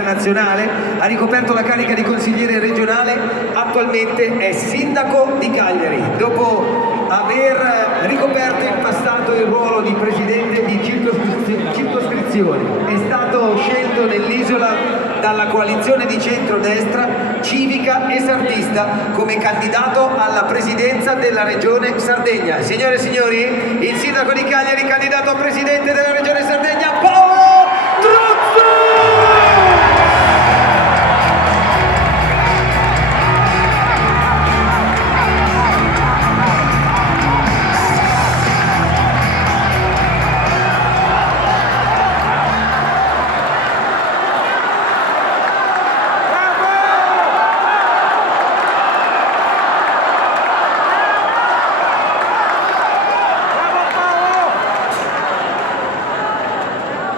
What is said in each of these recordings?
nazionale, ha ricoperto la carica di consigliere regionale, attualmente è sindaco di Cagliari, dopo aver ricoperto in passato il ruolo di presidente di circoscrizione. È stato scelto nell'isola dalla coalizione di centrodestra, civica e sardista come candidato alla presidenza della regione Sardegna. Signore e signori, il sindaco di Cagliari, candidato a presidente della regione Sardegna, Paolo Truzzo!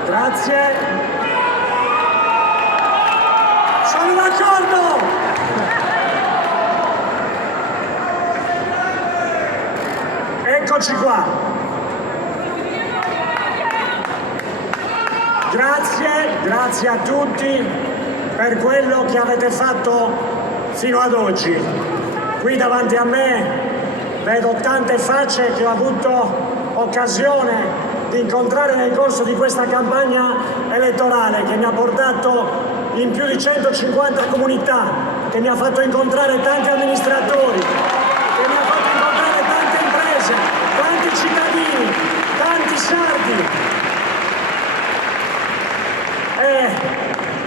Grazie. Sono d'accordo. Eccoci qua. Grazie a tutti per quello che avete fatto fino ad oggi. Qui davanti a me vedo tante facce che ho avuto occasione di incontrare nel corso di questa campagna elettorale, che mi ha portato in più di 150 comunità, che mi ha fatto incontrare tanti amministratori, che mi ha fatto incontrare tante imprese, tanti cittadini, tanti sardi.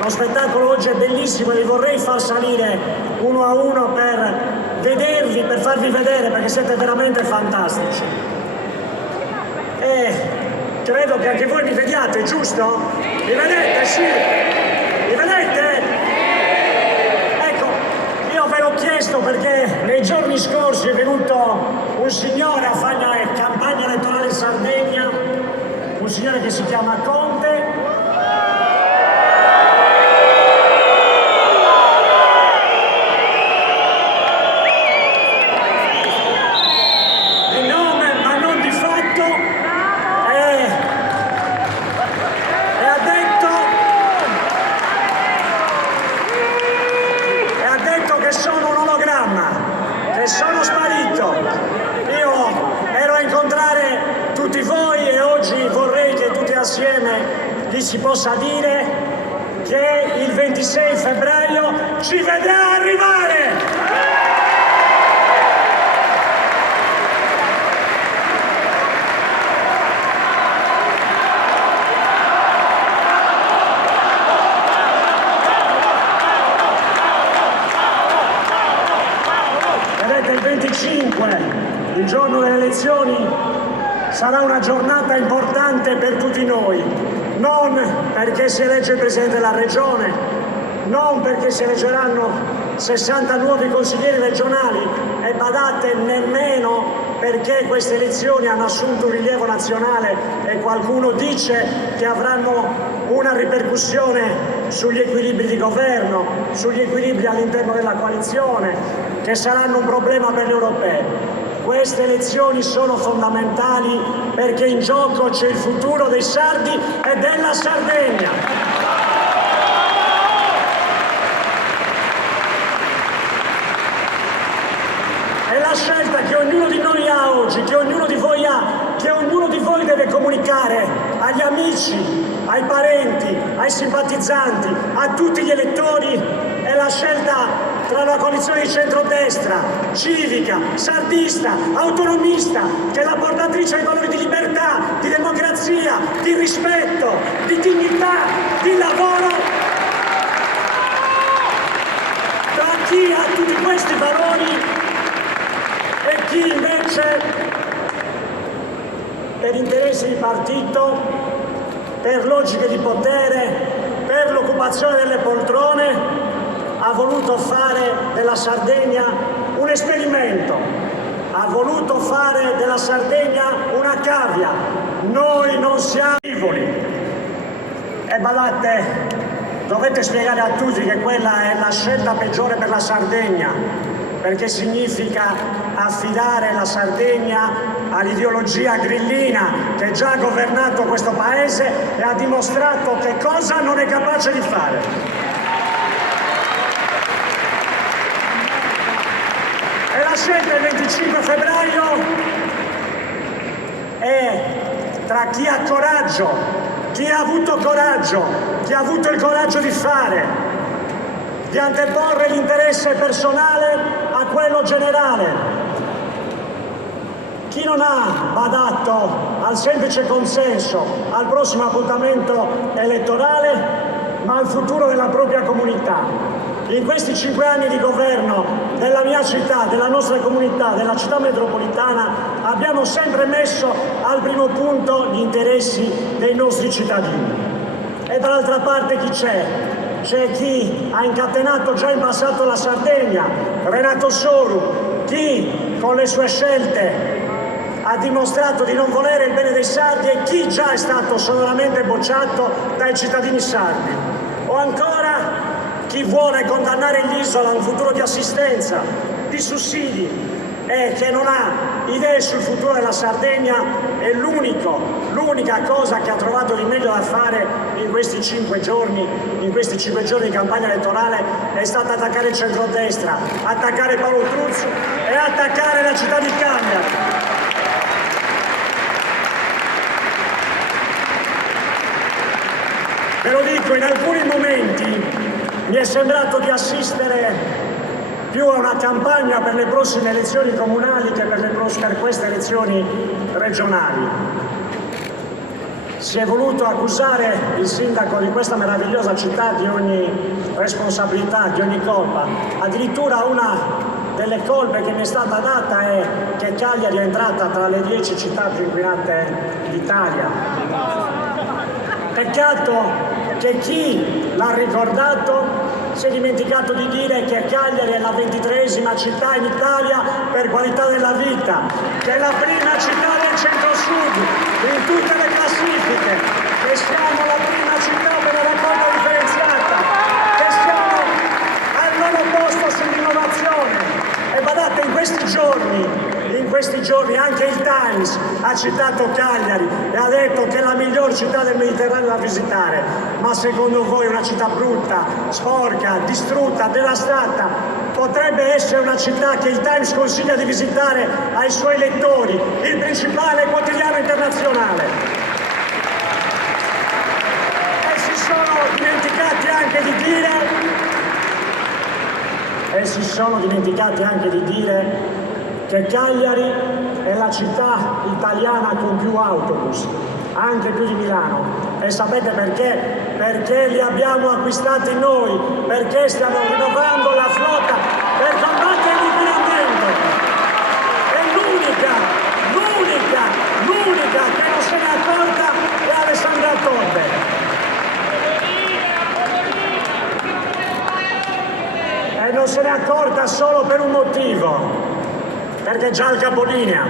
Lo spettacolo oggi è bellissimo e vi vorrei far salire uno a uno per vedervi, per farvi vedere, perché siete veramente fantastici. Credo che anche voi mi vediate, giusto? Mi vedete? Sì? Mi vedete? Ecco, io ve l'ho chiesto perché nei giorni scorsi è venuto un signore a fare campagna elettorale in Sardegna, un signore che si chiama Conte. Sono sparito. Io ero a incontrare tutti voi e oggi vorrei che tutti assieme vi si possa dire che il 26 febbraio ci vedrà arrivare. Il 25, il giorno delle elezioni, sarà una giornata importante per tutti noi, non perché si elegge il Presidente della Regione, non perché si eleggeranno 60 nuovi consiglieri regionali e badate nemmeno perché queste elezioni hanno assunto un rilievo nazionale e qualcuno dice che avranno una ripercussione sugli equilibri di governo, sugli equilibri all'interno della coalizione, che saranno un problema per gli europei. Queste elezioni sono fondamentali perché in gioco c'è il futuro dei sardi e della Sardegna. È la scelta che ognuno di noi ha oggi, che ognuno di voi ha, che ognuno di voi deve comunicare agli amici, ai parenti, ai simpatizzanti, a tutti gli elettori. È la scelta tra la coalizione di centrodestra, civica, sardista, autonomista, che è la portatrice dei valori di libertà, di democrazia, di rispetto, di dignità, di lavoro. Tra chi ha tutti questi valori e chi invece, per interessi di partito, per logiche di potere, per l'occupazione delle poltrone, ha voluto fare della Sardegna un esperimento, ha voluto fare della Sardegna una cavia. Noi non siamo rivoli. E badate, dovete spiegare a tutti che quella è la scelta peggiore per la Sardegna, perché significa affidare la Sardegna all'ideologia grillina che già ha governato questo paese e ha dimostrato che cosa non è capace di fare. scelta il 25 febbraio è tra chi ha coraggio, chi ha avuto coraggio, chi ha avuto il coraggio di fare, di anteporre l'interesse personale a quello generale. Chi non ha badato al semplice consenso al prossimo appuntamento elettorale, ma al futuro della propria comunità. In questi 5 anni di governo della mia città, della nostra comunità, della città metropolitana, abbiamo sempre messo al primo punto gli interessi dei nostri cittadini. E dall'altra parte chi c'è? C'è chi ha incatenato già in passato la Sardegna, Renato Soru, chi con le sue scelte ha dimostrato di non volere il bene dei sardi e chi già è stato sonoramente bocciato dai cittadini sardi. O ancora chi vuole condannare l'isola a un futuro di assistenza, di sussidi e che non ha idee sul futuro della Sardegna è l'unica cosa che ha trovato di meglio da fare in questi 5 giorni di campagna elettorale è stata attaccare il centrodestra, attaccare Paolo Truzzo e attaccare la città di Cagliari. Ve lo dico, in alcuni momenti mi è sembrato di assistere più a una campagna per le prossime elezioni comunali che per queste elezioni regionali. Si è voluto accusare il sindaco di questa meravigliosa città di ogni responsabilità, di ogni colpa. Addirittura una delle colpe che mi è stata data è che Cagliari è entrata tra le 10 città più inquinate d'Italia. Peccato che chi l'ha ricordato si è dimenticato di dire che Cagliari è la 23esima città in Italia per qualità della vita, che è la prima città del centro-sud in tutte le classifiche, che siamo la prima città per la raccolta differenziata, che siamo al 9° posto sull'innovazione. E badate, in questi giorni anche il Times ha citato Cagliari e ha detto che è la miglior città del Mediterraneo da visitare. Ma secondo voi una città brutta, sporca, distrutta, devastata potrebbe essere una città che il Times consiglia di visitare ai suoi lettori, il principale quotidiano internazionale? E si sono dimenticati anche di dire che Cagliari è la città italiana con più autobus, anche più di Milano. E sapete perché? Perché li abbiamo acquistati noi, perché stiamo rinnovando la flotta per combattere l'inquinamento. E l'unica che non se n'è accorta è Alessandra Torbe. E non se n'è accorta solo per un motivo, perché è già al capolinea.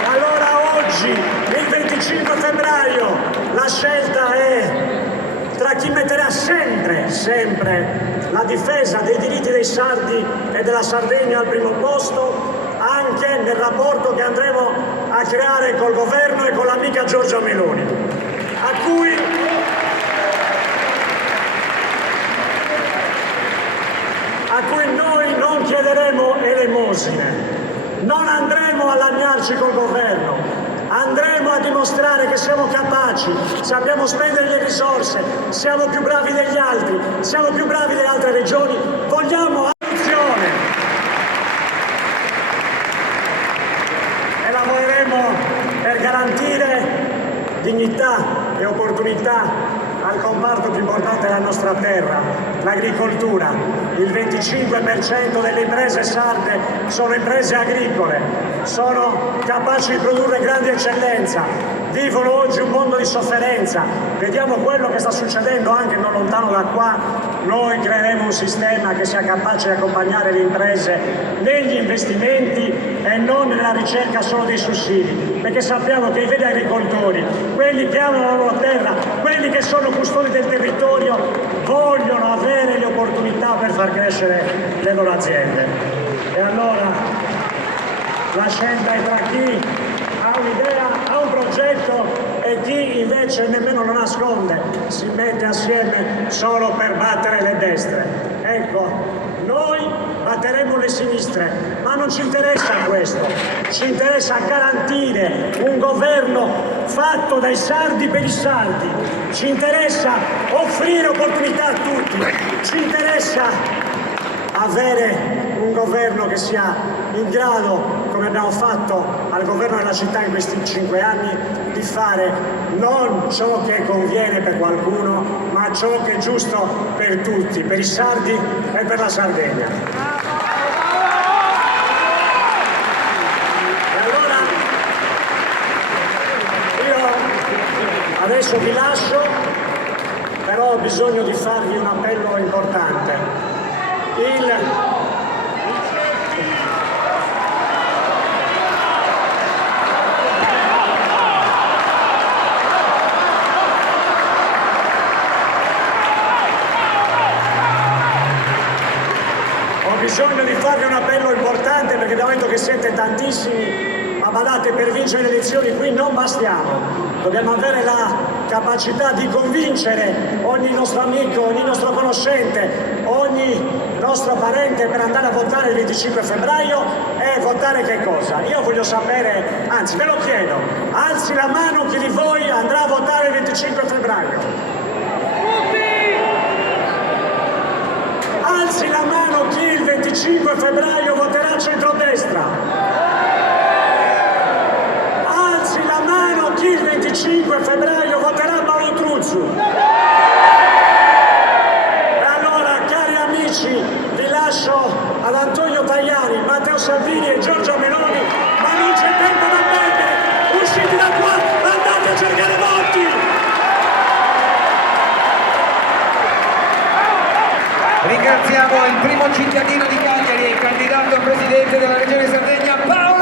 E allora oggi, il 25 febbraio, la scelta è tra chi metterà sempre la difesa dei diritti dei sardi e della Sardegna al primo posto, anche nel rapporto che andremo a creare col governo e con l'amica Giorgia Meloni, a cui noi non chiederemo elemosine, non andremo a lagnarci col governo, andremo a dimostrare che siamo capaci, sappiamo spendere le risorse, siamo più bravi degli altri, siamo più bravi delle altre regioni, vogliamo azione e lavoreremo per garantire dignità e opportunità al comparto più importante della nostra terra, l'agricoltura. Il 25% delle imprese sarde sono imprese agricole, sono capaci di produrre grande eccellenza, vivono oggi un mondo di sofferenza. Vediamo quello che sta succedendo anche non lontano da qua. Noi creeremo un sistema che sia capace di accompagnare le imprese negli investimenti e non nella ricerca solo dei sussidi, perché sappiamo che i veri agricoltori, quelli che amano la loro terra, quelli che sono custodi del territorio, vogliono avere le opportunità per far crescere le loro aziende. E allora la scelta è tra chi ha un'idea, ha un progetto e e chi invece nemmeno lo nasconde, si mette assieme solo per battere le destre. Ecco, noi batteremo le sinistre, ma non ci interessa questo, ci interessa garantire un governo fatto dai sardi per i sardi, ci interessa offrire opportunità a tutti, ci interessa avere un governo che sia in grado, come abbiamo fatto al governo della città in questi 5 anni, di fare non ciò che conviene per qualcuno, ma ciò che è giusto per tutti, per i sardi e per la Sardegna. E allora io adesso vi lascio, però ho bisogno di farvi un appello importante. Ho bisogno di farvi un appello importante perché abbiamo detto che siete tantissimi, ma badate, per vincere le elezioni qui non bastiamo. Dobbiamo avere la capacità di convincere ogni nostro amico, ogni nostro conoscente, ogni nostro parente per andare a votare il 25 febbraio e votare che cosa? Io voglio sapere, anzi ve lo chiedo, alzi la mano chi di voi andrà a votare il 25 febbraio. Alzi la mano chi il 25 febbraio voterà centrodestra. Alzi la mano chi il 25 febbraio voterà Paolo Truzzu. E allora, cari amici, vi lascio ad Antonio Tajani, Matteo Salvini e Giorgia Meloni, ma non c'è tempo da perdere. Uscite da qua, andate a cercare voti. Ringraziamo il primo cittadino di Cagliari e candidato a presidente della regione Sardegna, Paolo